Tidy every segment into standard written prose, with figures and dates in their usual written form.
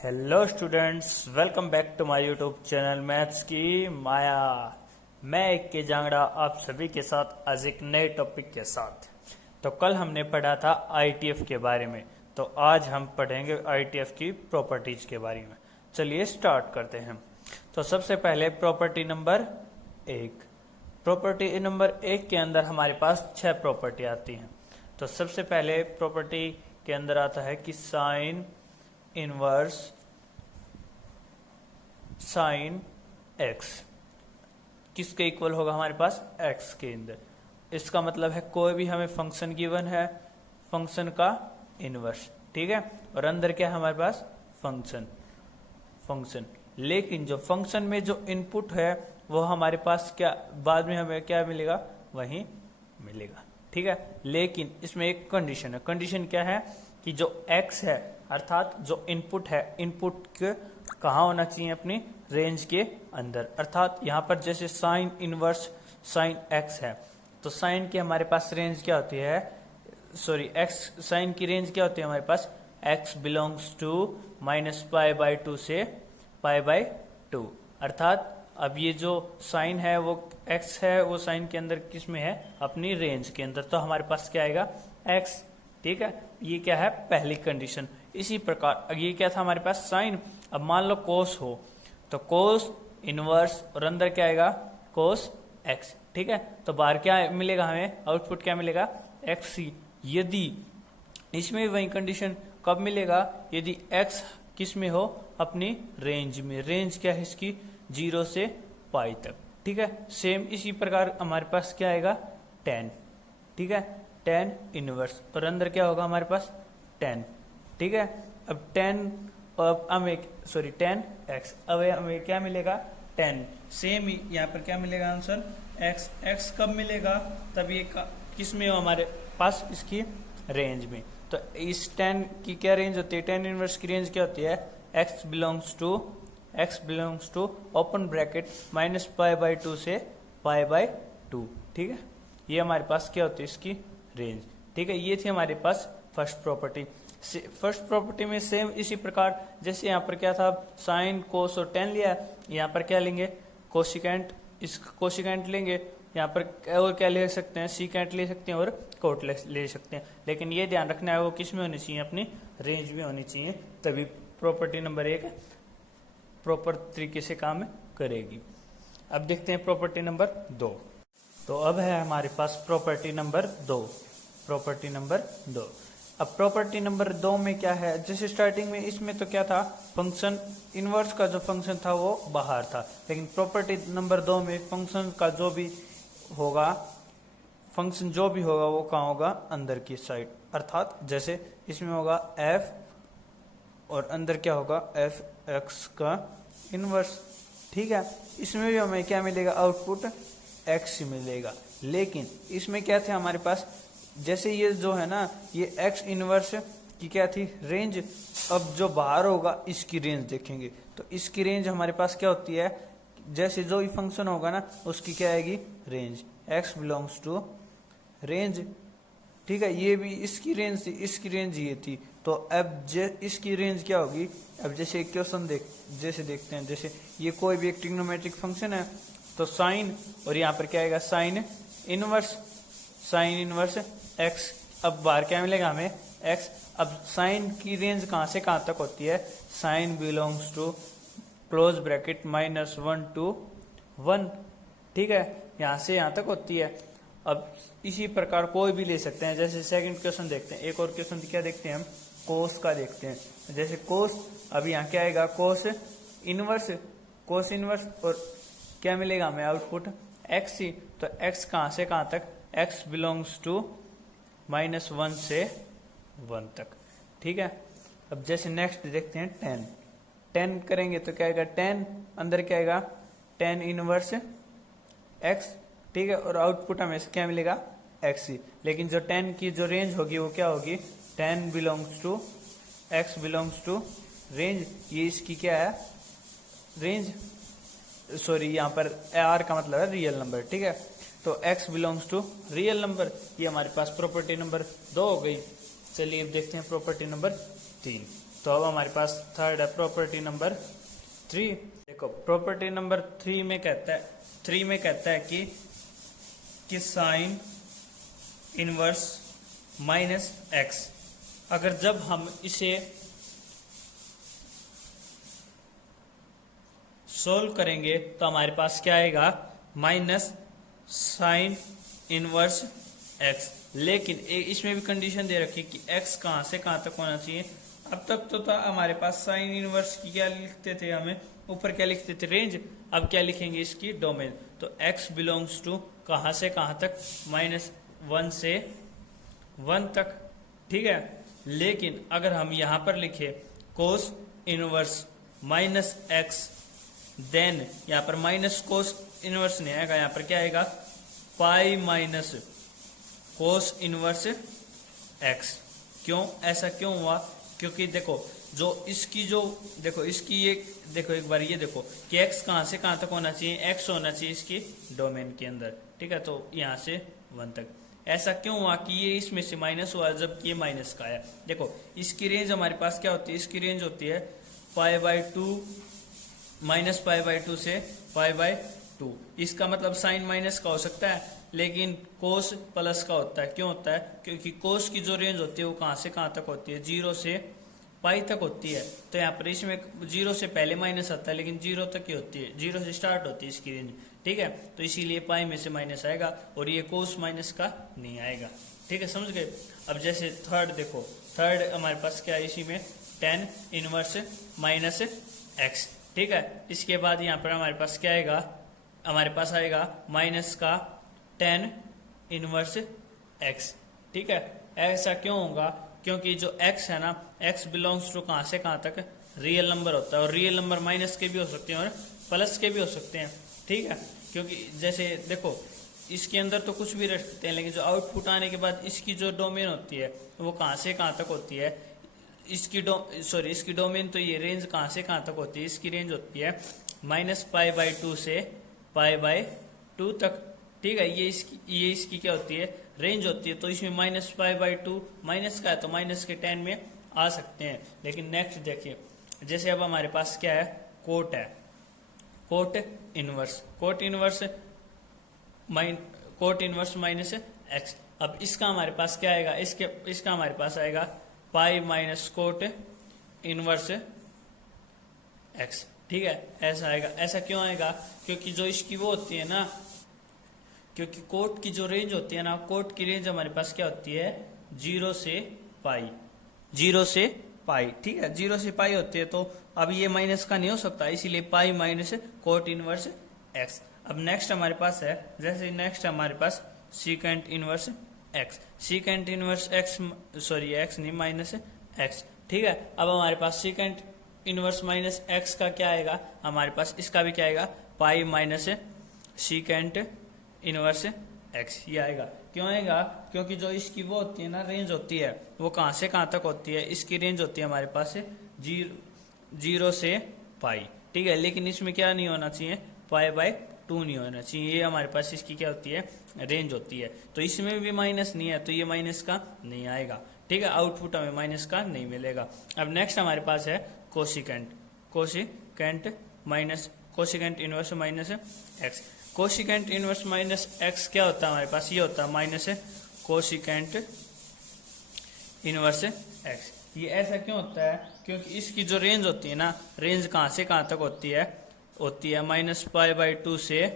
Hello students, welcome back to my YouTube channel maths की माया। मैं एक के जांगड़ा आप सभी के साथ आज एक नए टॉपिक के साथ। तो कल हमने पढ़ा था आईटीएफ के बारे में, तो आज हम पढ़ेंगे आईटीएफ की प्रॉपर्टीज के बारे में। चलिए स्टार्ट करते हैं। तो सबसे पहले प्रॉपर्टी नंबर 1। प्रॉपर्टी नंबर 1 के अंदर हमारे पास 6 प्रॉपर्टी आती हैं। तो सबसे पहले प्रॉपर्टी के अंदर आता है कि साइन इनवर्स साइन एक्स किसके इक्वल होगा, हमारे पास एक्स के अंदर। इसका मतलब है कोई भी हमें फंक्शन गिवन है, फंक्शन का इनवर्स, ठीक है। और अंदर क्या है हमारे पास, फंक्शन। लेकिन जो फंक्शन में जो इनपुट है वो हमारे पास क्या बाद में हमें क्या मिलेगा, वही मिलेगा, ठीक है। लेकिन इसमें एक कंडीशन है। कंडीशन क्या है कि जो x है अर्थात जो इनपुट है, इनपुट कहाँ होना चाहिए, अपनी रेंज के अंदर। अर्थात यहाँ पर जैसे साइन इनवर्स साइन x है, तो साइन की हमारे पास रेंज क्या होती है, x साइन की रेंज क्या होती है हमारे पास, x बिलोंग्स टू -π/2 से π/2। अर्थात अब ये जो साइन है वो x है, वो साइन के अंदर किस में है, अपनी रेंज के अंदर। तो हमारे पास क्या आएगा, x, ठीक है। ये क्या है, पहली कंडीशन। इसी प्रकार ये क्या था हमारे पास, साइन। अब मान लो कोस हो, तो कोस इनवर्स और अंदर क्या आएगा, कोस x, ठीक है। तो बाहर क्या मिलेगा हमें, आउटपुट क्या मिलेगा, xc। यदि इसमें वही कंडीशन कब मिलेगा, यदि x किस में हो, अपनी रेंज में। रेंज क्या है इसकी, 0 से पाई तक, ठीक है। सेम इसी प्रकार हमारे पास क्या आएगा, 10, ठीक है, 10 इनवर्स और अंदर क्या होगा हमारे पास 10, ठीक है। अब 10 अब हमें 10x, अब हमें क्या मिलेगा 10। सेम ही यहाँ पर क्या मिलेगा आंसर, x कब मिलेगा, तब ये किस में हो हमारे पास, इसकी रेंज में। तो इस 10 की क्या रेंज होती है, 10 इनवर्स की रेंज क्या होती है, x belongs to open bracket -π/2 से π/2, ठीक है। ये हमारे पास क्या होती है, इसकी रेंज, ठीक है। ये थी हमारे पास फर्स्ट प्रॉपर्टी। फर्स्ट प्रॉपर्टी में सेम इसी प्रकार जैसे यहाँ पर क्या था, साइन कोस और 10 लिया, यहाँ पर क्या लेंगे, कोशिकेंट, इस कोशिकेंट लेंगे। यहाँ पर और क्या ले सकते हैं, सीकेंट ले सकते हैं और कोट ले सकते हैं। लेकिन ये ध्यान रखना है वो किस में होनी चाहिए, अपनी रेंज में होनी चाहिए, तभी प्रॉपर्टी नंबर 1 प्रॉपर तरीके से काम करेगी। अब देखते हैं प्रॉपर्टी नंबर 2। तो अब है हमारे पास प्रॉपर्टी नंबर 2। Property number 2। अब प्रॉपर्टी नंबर 2 में क्या है, जैसे स्टार्टिंग में इसमें तो क्या था, फंक्शन इनवर्स का जो फंक्शन था वो बाहर था। लेकिन प्रॉपर्टी नंबर 2 में फंक्शन का जो भी होगा, फंक्शन जो भी होगा वो कहाँ होगा, अंदर की साइड। अर्थात जैसे इसमें होगा f और अंदर क्या होगा, f(x) का इनवर्स, ठीक है। इसमें भी हमें क्या मिलेगा, आउटपुट x मिलेगा। लेकिन इसमें क्या थे हमारे पास, जैसे ये जो है ना, ये x इनवर्स की क्या थी, रेंज। अब जो बाहर होगा इसकी रेंज देखेंगे, तो इसकी रेंज हमारे पास क्या होती है, जैसे जो भी फंक्शन होगा ना उसकी क्या आएगी, range. x belongs to range, ठीक है। ये भी इसकी रेंज थी, इसकी रेंज ये थी। तो अब इसकी रेंज क्या होगी, अब जैसे क्वेश्चन जैसे देखते हैं, जैसे ये कोई भी एक ट्रिग्नोमेट्रिक फंक्शन है, तो साइन और यहाँ पर क्या आएगा, साइन इनवर्स x। अब बाहर क्या मिलेगा हमें, x। अब साइन की रेंज कहाँ से कहाँ तक होती है, sine belongs to close bracket -1 to 1, ठीक है, यहाँ से यहाँ तक होती है। अब इसी प्रकार कोई भी ले सकते हैं। जैसे सेकंड क्वेश्चन देखते हैं, एक और क्वेश्चन क्या देखते हैं हम, कोस का देखते हैं। जैसे कोस, अब यहाँ क्या आएगा, कोस इनवर्स और क्या मिलेगा हमें, आउटपुट x। तो x कहाँ से कहाँ तक, x बिलोंग्स टू -1 से 1 तक, ठीक है। अब जैसे नेक्स्ट देखते हैं 10 करेंगे तो क्या आएगा, 10 अंदर क्या आएगा, 10 इनवर्स x, ठीक है। और आउटपुट हमें क्या मिलेगा, x। लेकिन जो 10 की जो रेंज होगी वो क्या होगी, 10 belongs to x belongs to range. ये इसकी क्या है, रेंज, यहाँ पर r का मतलब है रियल नंबर, ठीक है। तो x belongs to real number. ये हमारे पास प्रॉपर्टी नंबर 2 हो गई। चलिए अब देखते हैं प्रॉपर्टी नंबर 3। तो अब हमारे पास थर्ड है प्रॉपर्टी नंबर 3। देखो प्रॉपर्टी नंबर 3 में कहता है कि साइन इनवर्स माइनस एक्स, अगर जब हम इसे सोल्व करेंगे तो हमारे पास क्या आएगा, माइनस साइन इनवर्स एक्स। लेकिन इसमें भी कंडीशन दे रखी कि एक्स कहां से कहां तक होना चाहिए। अब तक तो था हमारे पास साइन इनवर्स की क्या लिखते थे, हमें ऊपर क्या लिखते थे, रेंज। अब क्या लिखेंगे, इसकी डोमेन। तो एक्स बिलोंग्स टू कहां से कहां तक, -1 से 1 तक, ठीक है। लेकिन अगर हम यहां पर लिखे cos inverse minus x, then यहां पर माइनस कोस इनवर्स नहीं आएगा, यहां पर क्या आएगा, pi minus cos inverse x. क्यों, ऐसा क्यों हुआ, क्योंकि देखो इसकी ये देखो एक बार ये देखो कि एक्स कहां से कहां तक होना चाहिए, एक्स होना चाहिए इसकी डोमेन के अंदर, ठीक है। तो यहां से 1 तक ऐसा क्यों हुआ कि ये इसमें से माइनस हुआ जबकि ये माइनस का है। देखो इसकी रेंज हमारे पास क्या होती है, इसकी रेंज होती है π/2 -π/2 से π/2। इसका मतलब साइन माइनस का हो सकता है, लेकिन कोस प्लस का होता है। क्यों होता है, क्योंकि कोस की जो रेंज होती है वो कहां से कहां तक होती है, 0 से पाई तक होती है। तो यहाँ पर इसमें 0 से पहले माइनस आता है, लेकिन 0 तक ही होती है, 0 से स्टार्ट होती है इसकी रेंज, ठीक है। तो इसीलिए पाई में से माइनस आएगा और ये कोस माइनस का नहीं आएगा, ठीक है, समझ गए। अब जैसे थर्ड देखो, थर्ड हमारे पास क्या है, इसी में tan इनवर्स माइनस एक्स, ठीक है। इसके बाद यहाँ पर हमारे पास क्या आएगा, हमारे पास आएगा माइनस का tan इनवर्स एक्स, ठीक है। ऐसा क्यों होगा, क्योंकि जो x है ना, x बिलोंग्स टू कहां से कहां तक, रियल नंबर होता है। और रियल नंबर माइनस के भी हो सकते हैं और प्लस के भी हो सकते हैं, ठीक है। क्योंकि जैसे देखो इसके अंदर तो कुछ भी रख सकते हैं, लेकिन जो आउटपुट आने के बाद इसकी जो डोमेन होती है वो कहां से कहां तक होती है, इसकी डोमेन तो ये रेंज कहां से कहां तक होती है, इसकी रेंज होती है -π/2 से π/2 तक, ठीक है। ये इसकी क्या होती है, रेंज होती है। तो इसमें -π/2 माइनस का है तो माइनस के 10 में आ सकते हैं। लेकिन नेक्स्ट देखिए, जैसे अब हमारे पास क्या है, कोट है, कोट इनवर्स माइनस एक्स। अब इसका हमारे पास क्या आएगा, इसका हमारे पास आएगा pi minus cot inverse x, ठीक है। ऐसा आएगा। ऐसा क्यों आएगा, क्योंकि जो इसकी वो होती है ना, क्योंकि कोट की जो रेंज होती है ना, कोट की रेंज हमारे पास क्या होती है, 0 से पाई, ठीक है, 0 से पाई होती है। तो अब ये माइनस का नहीं हो सकता, इसीलिए pi minus cot inverse x. अब नेक्स्ट हमारे पास है, जैसे नेक्स्ट हमारे पास सीकेंट इनवर्स एक्स, एक्स नहीं माइनस एक्स, ठीक है। अब हमारे पास सीकेंट इनवर्स माइनस एक्स का क्या आएगा, हमारे पास इसका भी क्या आएगा, pi minus secant inverse x, ये आएगा। क्यों आएगा, क्योंकि जो इसकी वो होती है ना, रेंज होती है, वो कहां से कहां तक होती है, इसकी रेंज होती है हमारे पास 0 से पाई, ठीक है। लेकिन इसमें क्या नहीं होना चाहिए, π/2 नहीं होना चाहिए, ये हमारे पास इसकी क्या होती है, रेंज होती है। तो इसमें भी माइनस नहीं है, तो ये माइनस का नहीं आएगा, ठीक है। आउटपुट हमें माइनस का नहीं मिलेगा। अब नेक्स्ट हमारे पास है cosecant inverse minus x. Cosecant inverse minus x क्या होता है हमारे पास, ये होता है माइनस कोसिकेंट इनवर्स एक्स। ये ऐसा क्यों होता है, क्योंकि इसकी जो रेंज होती है ना, रेंज कहां से कहां तक होती है -π/2 से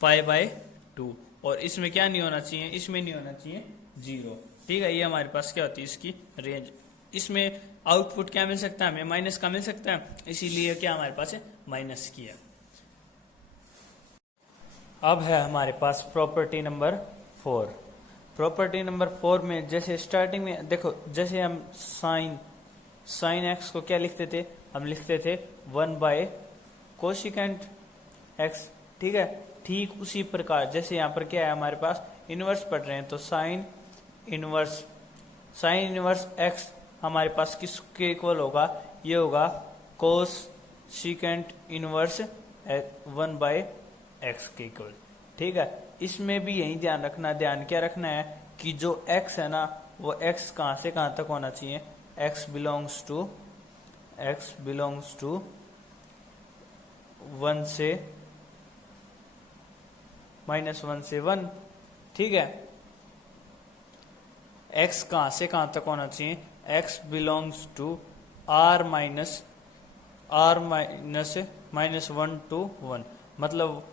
π/2। और इसमें क्या नहीं होना चाहिए, इसमें नहीं होना चाहिए 0, ठीक है। ये हमारे पास क्या होती है, इसकी रेंज। इसमें आउटपुट क्या मिल सकता है, हमें माइनस का मिल सकता है, इसीलिए क्या हमारे पास माइनस की है। अब है हमारे पास प्रॉपर्टी नंबर 4। प्रॉपर्टी नंबर 4 में जैसे स्टार्टिंग में देखो, जैसे हम साइन एक्स को क्या लिखते थे, हम लिखते थे 1/कोसिकेंट एक्स, ठीक है। ठीक उसी प्रकार जैसे यहाँ पर क्या है, हमारे पास इनवर्स पढ़ रहे हैं, तो साइन इनवर्स एक्स हमारे पास किसके इक्वल होगा, ये होगा कोसिकेंट इनवर्स 1/x के इक्वल, ठीक है। इसमें भी यही ध्यान क्या रखना है कि जो x है ना, वो x कहां से कहां तक होना चाहिए, x बिलोंग्स टू 1 से -1 से 1, ठीक है। x कहां से कहां तक होना चाहिए, x belongs to r minus -1 to 1, मतलब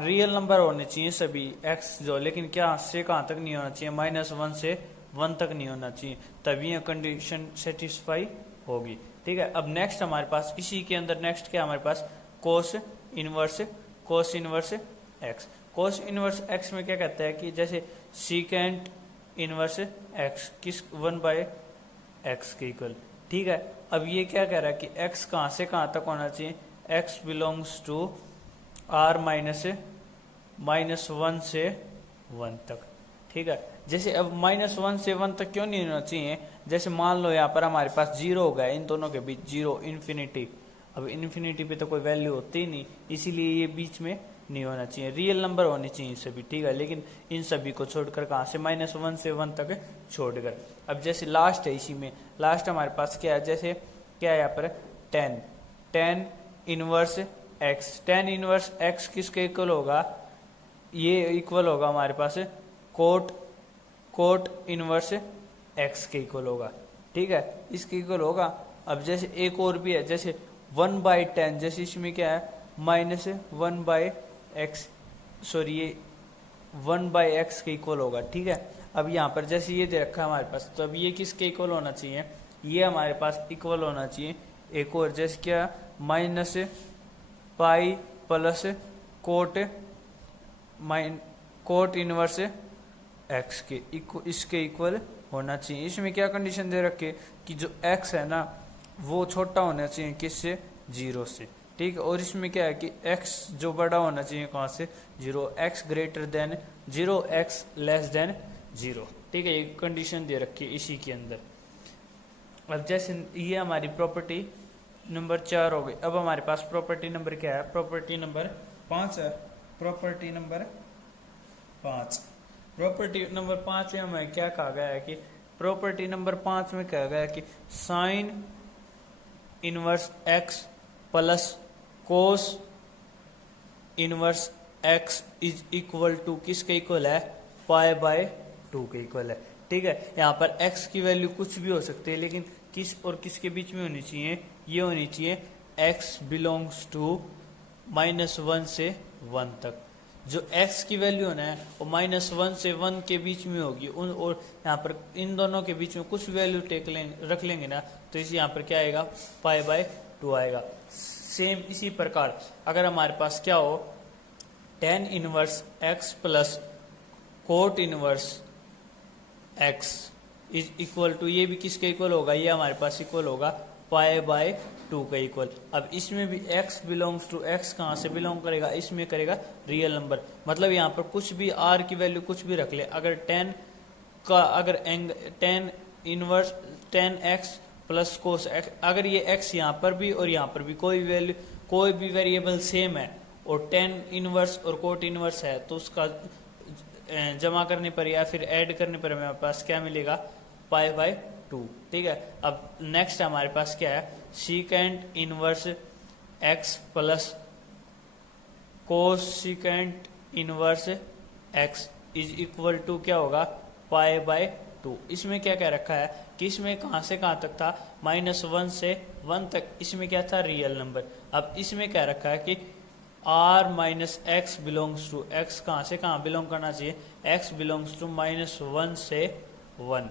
रियल नंबर होने चाहिए सभी x जो, लेकिन क्या से कहां तक नहीं होना चाहिए, -1 से 1 तक नहीं होना चाहिए, तभी यह कंडीशन सेटिस्फाई होगी, ठीक है। अब नेक्स्ट हमारे पास इसी के अंदर नेक्स्ट क्या हमारे पास cos inverse x। Cos inverse x में क्या कहता है कि जैसे सीकेंट इनवर्स x किस 1/x के इक्वल, ठीक है। अब ये क्या कह रहा है कि x कहां से कहां तक होना चाहिए, x बिलोंग्स टू r -1 से 1 तक, ठीक है। जैसे अब -1 से 1 तक क्यों नहीं होना चाहिए, जैसे मान लो यहाँ पर हमारे पास 0 हो गया, इन दोनों के बीच 0 इन्फिनिटी, अब इन्फिनिटी पे तो कोई वैल्यू होती ही नहीं, इसीलिए ये बीच में नहीं होना चाहिए, रियल नंबर होने चाहिए सभी, ठीक है। लेकिन इन सभी को छोड़कर कहाँ से, -1 से 1 तक छोड़कर। अब जैसे लास्ट है, इसी में लास्ट हमारे पास क्या है, जैसे क्या है यहाँ पर 10 इनवर्स x, 10 इनवर्स x किसके इक्वल होगा, ये इक्वल होगा हमारे पास कोट इनवर्स x के इक्वल होगा, ठीक है, इसके इक्वल होगा। अब जैसे एक और भी है, जैसे 1/10, जैसे इसमें क्या है -1/x, सॉरी ये 1/x के इक्वल होगा, ठीक है। अब यहाँ पर जैसे ये दे रखा है हमारे पास, तो अब ये किसके इक्वल होना चाहिए, ये हमारे पास इक्वल होना चाहिए एक और, जैसे क्या -pi plus cot inverse x के इसके इक्वल होना चाहिए। इसमें क्या कंडीशन दे रखे कि जो x है ना वो छोटा होना चाहिए किससे, 0 से, ठीक है। और इसमें क्या है कि x जो बड़ा होना चाहिए कहाँ से, 0, x greater than 0, x less than 0, ठीक है। ये कंडीशन दे रखी है इसी के अंदर। अब जैसे ये हमारी प्रॉपर्टी नंबर 4 हो गई। अब हमारे पास प्रॉपर्टी नंबर क्या है, प्रॉपर्टी नंबर 5 है। प्रॉपर्टी नंबर 5 में हमें क्या कहा गया है कि प्रॉपर्टी नंबर 5 में कहा गया है कि sine inverse x plus cos inverse x is equal to किसके इक्वल है, π/2 के इक्वल है, ठीक है। यहाँ पर x की वैल्यू कुछ भी हो सकती है, लेकिन किस और किसके बीच में होनी चाहिए, ये होनी चाहिए x बिलोंग्स टू -1 से 1 तक। जो x की वैल्यू है वो -1 से 1 के बीच में होगी, उन और यहाँ पर इन दोनों के बीच में कुछ वैल्यू रख लेंगे ना, तो इसी यहाँ पर क्या आएगा, π/2 आएगा। सेम इसी प्रकार अगर हमारे पास क्या हो, tan inverse x plus cot inverse x is equal to, ये भी किसके इक्वल होगा, ये हमारे पास इक्वल होगा π/2 का इक्वल। अब इसमें भी x बिलोंग्स टू x कहाँ से बिलोंग करेगा, इसमें करेगा रियल नंबर, मतलब यहाँ पर कुछ भी r की वैल्यू कुछ भी रख ले। अगर 10 का अगर tan inverse 10x plus cos x, अगर ये x यहाँ पर भी और यहाँ पर भी कोई वैल्यू कोई भी वेरिएबल सेम है और tan इनवर्स और कोट इनवर्स है, तो उसका जमा करने पर या फिर ऐड करने पर हमारे पास क्या मिलेगा, π/2, ठीक है। अब नेक्स्ट हमारे पास क्या है, secant inverse x plus cosecant inverse x is equal to क्या होगा, π/2। इसमें क्या क्या रखा है कि इसमें कहां से कहां तक था, -1 से 1 तक, इसमें क्या था, रियल नंबर। अब इसमें क्या रखा है कि r minus x belongs to, x कहां से कहां बिलोंग करना चाहिए, x बिलोंग्स टू -1 से 1,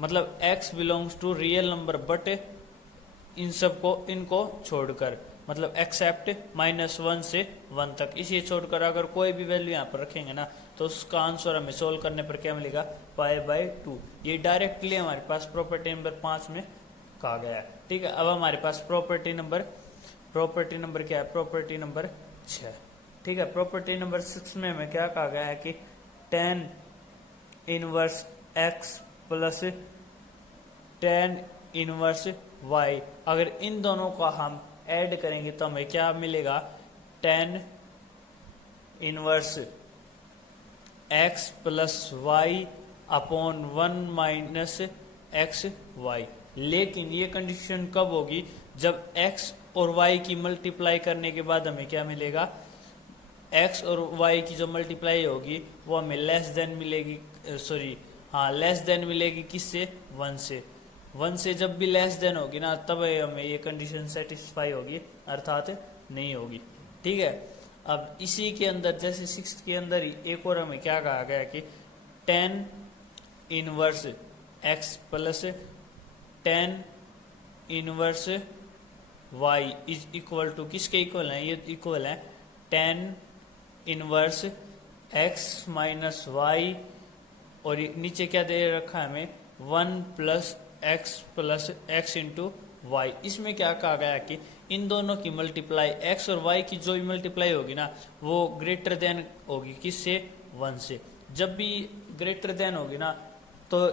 मतलब x belongs to real number but इन सबको इनको छोड़कर, मतलब एक्सेप्ट -1 से 1 तक, इसे छोड़कर अगर कोई भी वैल्यू यहाँ पर रखेंगे ना, तो उसका आंसर हमें सोल्व करने पर क्या मिलेगा, π/2। ये डायरेक्टली हमारे पास प्रॉपर्टी नंबर 5 में कहा गया है, ठीक है। अब हमारे पास प्रॉपर्टी नंबर क्या है, प्रॉपर्टी नंबर 6, ठीक है। प्रॉपर्टी नंबर 6 में हमें क्या कहा गया है कि tan inverse x plus tan inverse y, अगर इन दोनों को हम ऐड करेंगे तो हमें क्या मिलेगा, tan inverse x plus y upon 1 minus x y, लेकिन ये कंडीशन कब होगी, जब x और y की मल्टीप्लाई करने के बाद हमें क्या मिलेगा, x और y की जो मल्टीप्लाई होगी वो हमें लेस देन मिलेगी, सॉरी हाँ लेस देन मिलेगी किससे, 1 से। 1 से जब भी लेस देन होगी ना तब हमें ये कंडीशन सेटिस्फाई होगी, अर्थात नहीं होगी। ठीक है, अब इसी के अंदर जैसे 6 के अंदर ही एक और हमें क्या कहा गया कि tan inverse x plus tan inverse y is equal to, किसके इक्वल है, ये इक्वल है tan inverse x minus y, और नीचे क्या दे रखा है हमें 1 + x इंटू वाई। इसमें क्या कहा गया कि इन दोनों की मल्टीप्लाई x और y की जो भी मल्टीप्लाई होगी ना वो ग्रेटर देन होगी किससे, 1 से। जब भी ग्रेटर देन होगी ना तो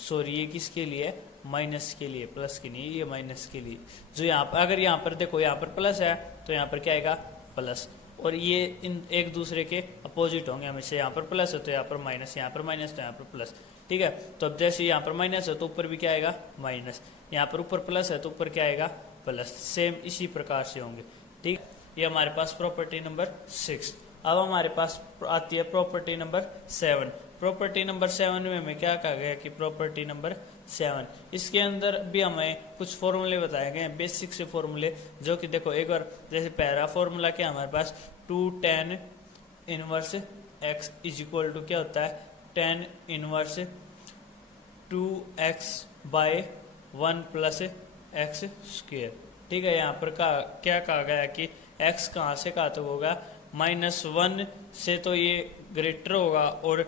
सॉरी ये किसके लिए, माइनस के लिए, प्लस के नहीं, ये माइनस के लिए। जो यहाँ पर अगर यहाँ पर देखो यहाँ पर प्लस है तो यहाँ पर क्या आएगा, प्लस, और ये इन एक दूसरे के अपोजिट होंगे हमेशा। यहाँ पर प्लस है तो यहाँ पर माइनस, यहाँ पर माइनस तो यहाँ पर प्लस। ठीक है, तो अब जैसे यहाँ पर माइनस है तो ऊपर भी क्या आएगा, माइनस। यहाँ पर ऊपर प्लस है तो ऊपर क्या आएगा, प्लस। सेम इसी प्रकार से होंगे। ठीक, ये हमारे पास प्रॉपर्टी नंबर 6। अब हमारे पास आती है प्रॉपर्टी नंबर 7। प्रॉपर्टी नंबर 7 में हमें क्या कहा गया कि प्रॉपर्टी नंबर 7, इसके अंदर भी हमें कुछ फॉर्मूले बताए गए हैं, बेसिक से फॉर्मूले, जो कि देखो एक बार जैसे पहला फॉर्मूला क्या हमारे पास 2 tan inverse x is equal to क्या होता है, tan inverse 2x by 1 + x square. ठीक है, यहाँ पर क्या कहा गया कि x कहाँ से कहाँ तक होगा, -1 से तो ये ग्रेटर होगा और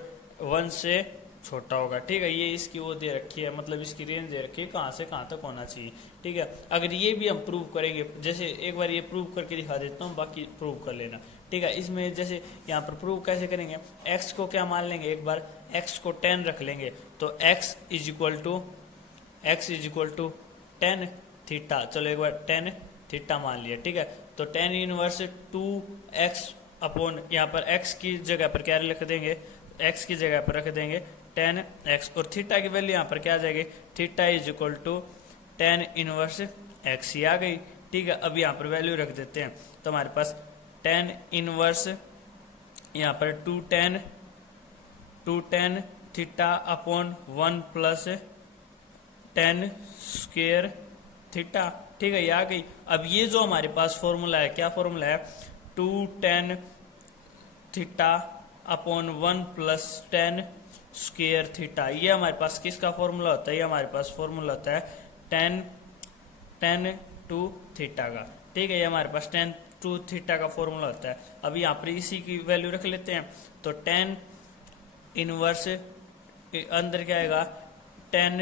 1 से छोटा होगा। ठीक है, ये इसकी वो दे रखी है, मतलब इसकी रेंज दे रखी है कहाँ से कहाँ तक होना चाहिए। ठीक है, अगर ये भी हम प्रूव करेंगे, जैसे एक बार ये प्रूव करके दिखा देता हूँ, बाकी प्रूव कर लेना। ठीक है, इसमें जैसे यहाँ पर प्रूव कैसे करेंगे, x को क्या मान लेंगे, एक बार x को 10 रख लेंगे तो x is equal to tan theta. चलो एक बार tan थीटा मान लिया। ठीक है, तो tan इनवर्स 2x अपॉन, यहाँ पर x की जगह पर क्या लिख देंगे, x की जगह पर रख देंगे tan x, और थीटा की वैल्यू यहाँ पर क्या आ जाएगी, theta is equal to tan inverse x ही आ गई। ठीक है, अब यहाँ पर वैल्यू रख देते हैं तो हमारे पास tan इनवर्स यहाँ पर 2 tan theta upon 1 + tan square theta. ठीक है, ये आ गई। अब ये जो हमारे पास फॉर्मूला है, क्या फॉर्मूला है, 2 tan theta upon 1 + tan square theta. ये हमारे पास किसका फॉर्मूला होता है, ये हमारे पास फॉर्मूला होता है tan 2 थीटा का। ठीक है, ये हमारे पास tan 2 थीटा का फॉर्मूला होता है। अब यहाँ पर इसी की वैल्यू रख लेते हैं तो tan इनवर्स अंदर क्या आएगा, tan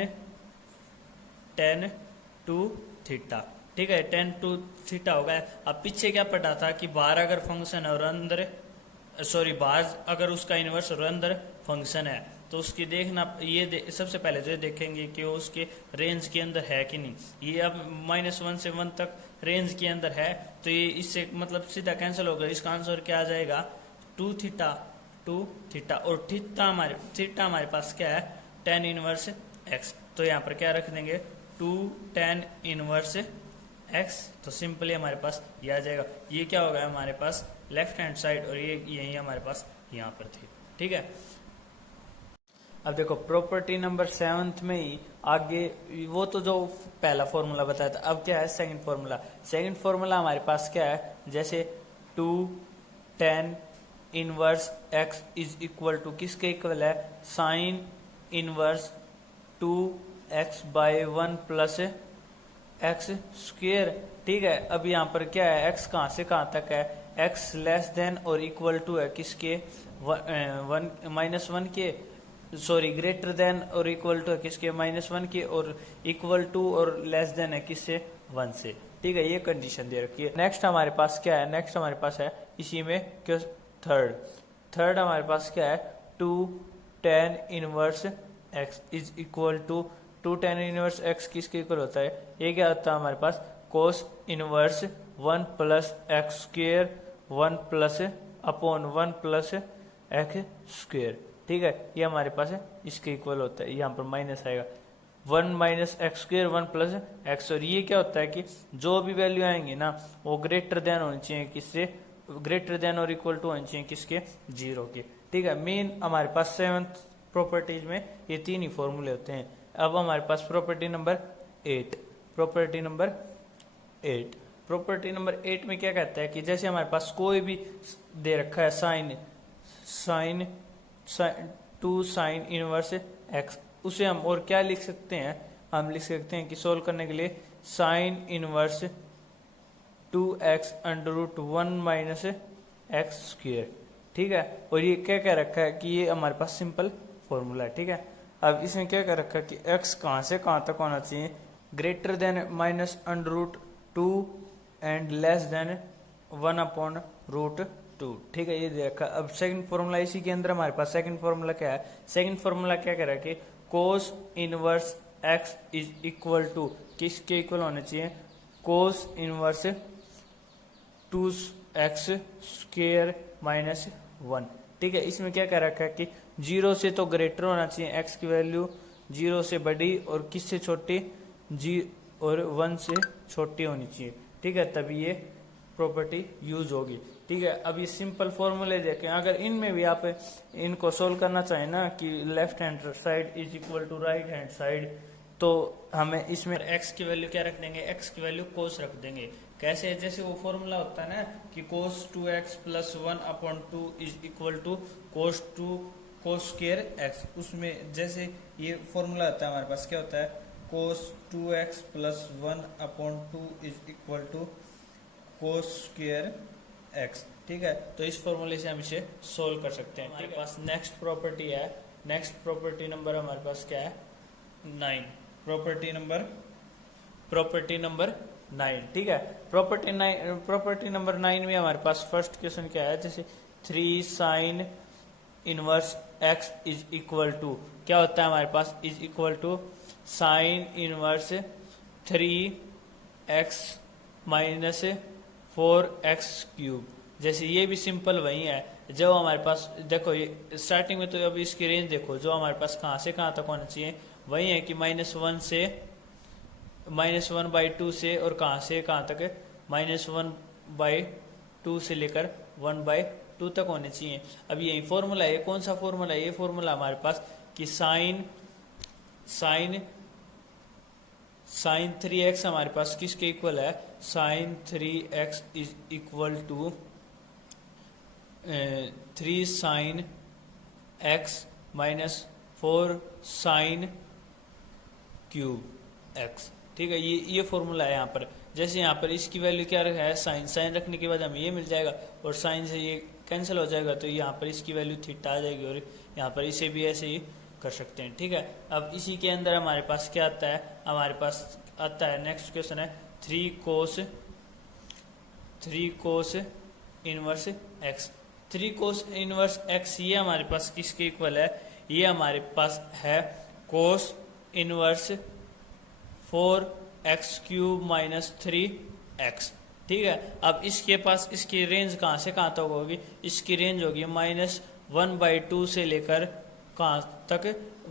2 थीटा। ठीक है, tan 2 थीटा हो गया। अब पीछे क्या पढ़ा था कि बाहर अगर फंक्शन है और अंदर, सॉरी बाहर अगर उसका इनवर्स और अंदर फंक्शन है तो उसकी देखना, सबसे पहले तो ये देखेंगे कि वो उसके रेंज के अंदर है कि नहीं। ये अब -1 से 1 तक रेंज के अंदर है तो ये इससे मतलब सीधा कैंसिल होगा। इसका आंसर क्या आ जाएगा, 2 थीटा और थीटा हमारे पास क्या है, tan इनवर्स x। तो यहाँ पर क्या रख देंगे, 2 tan इनवर्स x। तो सिंपली हमारे पास ये आ जाएगा। ये क्या होगा हमारे पास लेफ्ट हैंड साइड, और ये यही हमारे पास यहाँ पर थी। ठीक है, अब देखो प्रॉपर्टी नंबर 7 में ही आगे वो तो जो पहला फॉर्मूला बताया था, अब क्या है सेकंड फॉर्मूला। सेकंड फॉर्मूला हमारे पास क्या है, जैसे 2 tan inverse x is equal to किसके इक्वल है, sine inverse 2x by 1 + x square. ठीक है, अब यहाँ पर क्या है, x कहाँ से कहाँ तक है, x लेस देन और इक्वल टू है किसके, -1 के, सॉरी ग्रेटर देन और इक्वल टू है किसके, -1 के, और इक्वल टू और लेस देन है किससे, 1 से। ठीक है, ये कंडीशन दे रखी है। नेक्स्ट हमारे पास क्या है, नेक्स्ट हमारे पास है इसी में क्या, थर्ड हमारे पास क्या है, 2 tan inverse x is equal to 2 tan inverse x किसके इक्वल होता है, ये क्या होता है हमारे पास, cos inverse 1 + x square 1 + upon 1 + x square. ठीक है, ये हमारे पास है, इसके इक्वल होता है, यहाँ पर माइनस आएगा। 1 minus x square 1 plus x. और ये क्या होता है कि जो भी वैल्यू आएंगी ना वो ग्रेटर देन होनी चाहिए किससे, ग्रेटर देन और इक्वल टू होनी चाहिए किसके, 0 के। ठीक है, मेन हमारे पास 7th प्रॉपर्टीज में ये 3 ही फॉर्मूले होते हैं। अब हमारे पास property number 8, property number 8, property number 8 में क्या कहता है कि जैसे हमारे पास कोई भी दे रखा है साइन 2 साइन इनवर्स एक्स, उसे हम और क्या लिख सकते हैं, हम लिख सकते हैं कि सोल्व करने के लिए sine inverse 2x under root 1 minus x square. ठीक है, और ये क्या कह रखा है कि ये हमारे पास सिंपल फॉर्मूला है। ठीक है, अब इसमें क्या कह रखा है कि x कहाँ से कहाँ तक होना चाहिए, greater than minus under root 2 and less than 1 upon root 2। ठीक है, ये दे रखा है। अब सेकंड फॉर्मूला इसी के अंदर हमारे पास सेकंड फॉर्मूला क्या है, सेकंड फॉर्मूला क्या कह रहा है कि cos inverse x is equal to किसके इक्वल होना चाहिए, cos inverse 2x square minus 1। ठीक है, इसमें क्या कह रखा है कि 0 से तो ग्रेटर होना चाहिए x की वैल्यू, 0 से बड़ी और किससे छोटी, जी और 1 से छोटी होनी चाहिए। ठीक है, तभी ये प्रॉपर्टी यूज होगी। ठीक है, अब ये सिंपल फॉर्मूले देखें, अगर इनमें भी आप इनको सोल्व करना चाहें ना कि left hand side is equal to right hand side, तो हमें इसमें x की वैल्यू क्या रख देंगे, x की वैल्यू कोस रख देंगे। कैसे, जैसे वो फॉर्मूला होता है ना कि cos 2x plus 1 upon 2 is equal to cos 2 cos square x, उसमें जैसे ये फॉर्मूला होता है हमारे पास क्या होता है, cos 2x plus 1 upon 2 is equal to cos square x। ठीक है, तो इस फॉर्मूले से हम इसे सोल्व कर सकते हैं। हमारे पास नेक्स्ट प्रॉपर्टी है, नेक्स्ट प्रॉपर्टी नंबर हमारे पास क्या है, 9, प्रॉपर्टी नंबर 9। ठीक है, प्रॉपर्टी नंबर 9 में हमारे पास फर्स्ट क्वेश्चन क्या है, जैसे 3 sine inverse x is equal to क्या होता है हमारे पास, is equal to sine inverse 3x minus 4x cube. जैसे ये भी सिंपल वही है, जब हमारे पास देखो ये स्टार्टिंग में तो अभी इसकी रेंज देखो, जो हमारे पास कहाँ से कहाँ तक होना चाहिए वही है कि -1/2 से और कहाँ से कहाँ तक है, -1/2 से लेकर 1/2 तक होने चाहिए। अब यही फॉर्मूला है, कौन सा फॉर्मूला है, ये फॉर्मूला हमारे पास कि साइन 3x हमारे पास किसके इक्वल है, sine 3x is equal to 3 sine x minus 4 sine cube x। ठीक है, ये फॉर्मूला है यहाँ पर। जैसे यहाँ पर इसकी वैल्यू क्या रखा है, साइन रखने के बाद हमें ये मिल जाएगा और साइन से ये कैंसिल हो जाएगा, तो यहाँ पर इसकी वैल्यू थीटा आ जाएगी और यहाँ पर इसे भी ऐसे ही कर सकते हैं। ठीक है, अब इसी के अंदर हमारे पास क्या आता है, हमारे पास आता है नेक्स्ट क्वेश्चन है 3 कोस इनवर्स x। 3 कोस इनवर्स x ये हमारे पास किसके इक्वल है, ये हमारे पास है cos inverse 4x cube minus 3x। ठीक है, अब इसके पास इसकी रेंज कहाँ से कहाँ तक होगी, इसकी रेंज होगी -1/2 से लेकर कहाँ तक,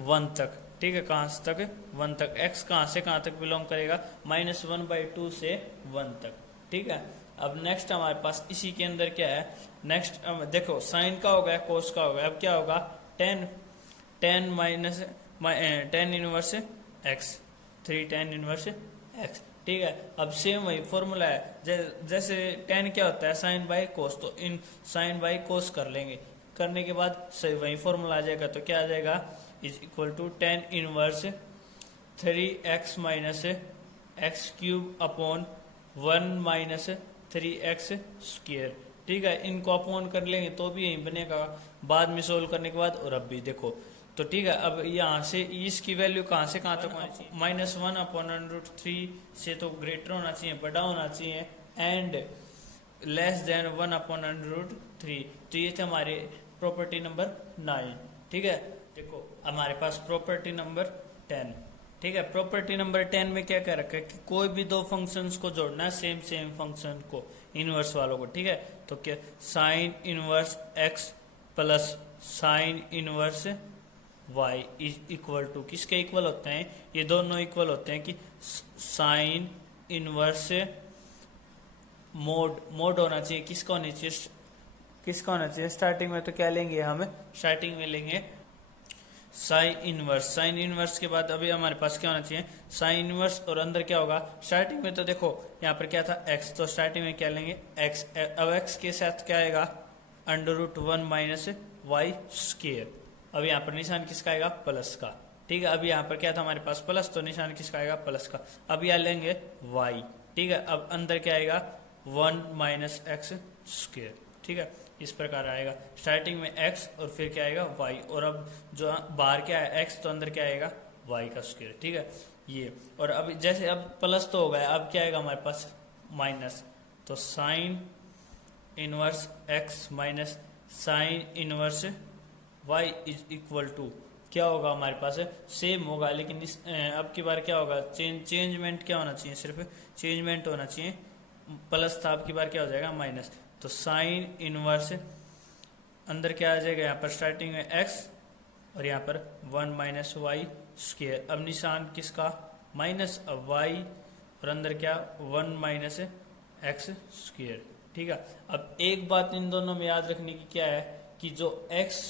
1 तक। ठीक है, कहाँ तक, 1 तक। x कहाँ से कहाँ तक बिलोंग करेगा, -1/2 से 1 तक। ठीक है, अब नेक्स्ट हमारे पास इसी के अंदर क्या है, नेक्स्ट देखो साइन का हो गया, कोस का हो गया, अब क्या होगा, tan inverse x, 3 tan inverse x। ठीक है, अब सेम वही फॉर्मूला है, जैसे tan क्या होता है, साइन बाई कोस, तो इन साइन बाई कोस कर लेंगे, करने के बाद सही वही फॉर्मूला आ जाएगा, तो क्या आ जाएगा, is equal to tan inverse 3x minus x cube upon 1 minus 3x square. ठीक है, इनको अपॉन कर लेंगे तो भी यही बनेगा बाद में सोल्व करने के बाद, और अब भी देखो तो। ठीक है, अब यहाँ से इसकी वैल्यू कहाँ से कहाँ तक होनी चाहिए, -1/√3 से तो ग्रेटर होना चाहिए, बड़ा होना चाहिए, एंड लेस देन 1/√3। तो ये थे हमारे प्रॉपर्टी नंबर 9। ठीक है, देखो हमारे पास प्रॉपर्टी नंबर 10। ठीक है, प्रॉपर्टी नंबर 10 में क्या कह रखा है कि कोई भी दो फंक्शंस को जोड़ना है, सेम फंक्शन को, इनवर्स वालों को। ठीक है, तो क्या sine inverse x plus sine inverse y is equal to, किसके इक्वल होते हैं, ये दोनों इक्वल होते हैं कि साइन इनवर्स मोड होना चाहिए, किसका होना चाहिए, स्टार्टिंग में तो क्या लेंगे हम, स्टार्टिंग में लेंगे साइन इनवर्स के बाद अभी हमारे पास क्या होना चाहिए, साइन इनवर्स, और अंदर क्या होगा, स्टार्टिंग में तो देखो यहाँ पर क्या था x, तो स्टार्टिंग में क्या लेंगे x, अब x के साथ क्या आएगा √1 माइनस वाई स्क्वायर, अब यहाँ पर निशान किसका आएगा, प्लस का, ठीक है। अब यहाँ पर क्या था हमारे पास प्लस, तो निशान किसका आएगा, प्लस का। अब यहाँ लेंगे y, ठीक है। अब अंदर क्या आएगा 1 माइनस एक्स स्क्वायर, ठीक है, इस प्रकार आएगा, स्टार्टिंग में x और फिर क्या आएगा y, और अब जो बाहर क्या है x, तो अंदर क्या आएगा y का स्क्वायर, ठीक है ये। और अब जैसे अब प्लस तो हो गया, अब क्या आएगा हमारे पास माइनस, तो sine inverse x minus sine inverse y is equal to क्या होगा हमारे पास, सेम होगा, लेकिन इस अब की बार क्या होगा, चेंजमेंट क्या होना चाहिए, सिर्फ चेंजमेंट होना चाहिए, प्लस था, अब की बार क्या हो जाएगा माइनस, तो साइन इनवर्स अंदर क्या आ जाएगा, यहाँ पर स्टार्टिंग में x और यहाँ पर 1 माइनस वाई स्क्वायर, अब निशान किसका माइनस, अब y और अंदर क्या 1 माइनस एक्स स्क्वायर, ठीक है। अब एक बात इन दोनों में याद रखने की क्या है कि जो x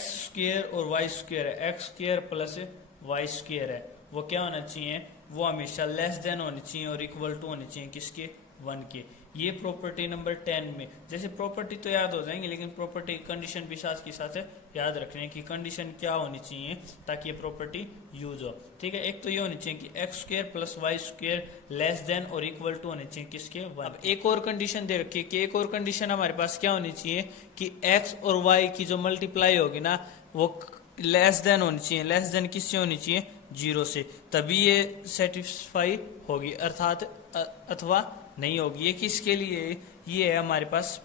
स्क्वायर और वाई स्क्वायर है, x square plus y square है, वो क्या होना चाहिए, वो हमेशा लेस देन होनी चाहिए और इक्वल टू होनी चाहिए किसके, 1 के। ये प्रॉपर्टी नंबर 10 में, जैसे प्रॉपर्टी तो याद हो जाएंगे, लेकिन प्रॉपर्टी कंडीशन भी साथ के साथ याद रखने की कंडीशन क्या होनी चाहिए ताकि ये प्रॉपर्टी यूज हो, ठीक है। एक तो ये होनी चाहिए कि x square plus y square less than और इक्वल टू होने चाहिए किसके, 1। अब एक और कंडीशन दे रखी है कि एक और कंडीशन हमारे पास क्या होनी चाहिए कि एक्स और वाई की जो मल्टीप्लाई होगी ना वो लेस देन होनी चाहिए, लेस देन किससे होनी चाहिए, 0 से, तभी ये सेटिस्फाई होगी, अर्थात अथवा नहीं होगी। ये किसके लिए, ये है हमारे पास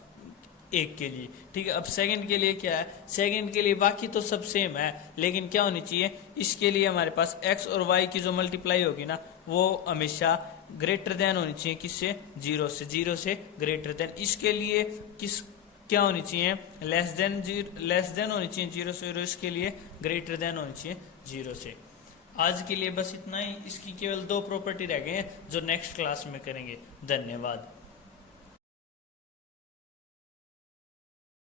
एक के लिए, ठीक है। अब सेकंड के लिए क्या है, सेकंड के लिए बाकी तो सब सेम है, लेकिन क्या होनी चाहिए, इसके लिए हमारे पास x और y की जो मल्टीप्लाई होगी ना वो हमेशा ग्रेटर देन होनी चाहिए किससे, 0 से, 0 से ग्रेटर देन। इसके लिए किस क्या होनी चाहिए, लेस देन होनी चाहिए 0 से, और इसके लिए ग्रेटर देन होनी चाहिए 0 से। आज के लिए बस इतना ही, इसकी केवल 2 प्रॉपर्टी रह गए हैं जो नेक्स्ट क्लास में करेंगे। धन्यवाद।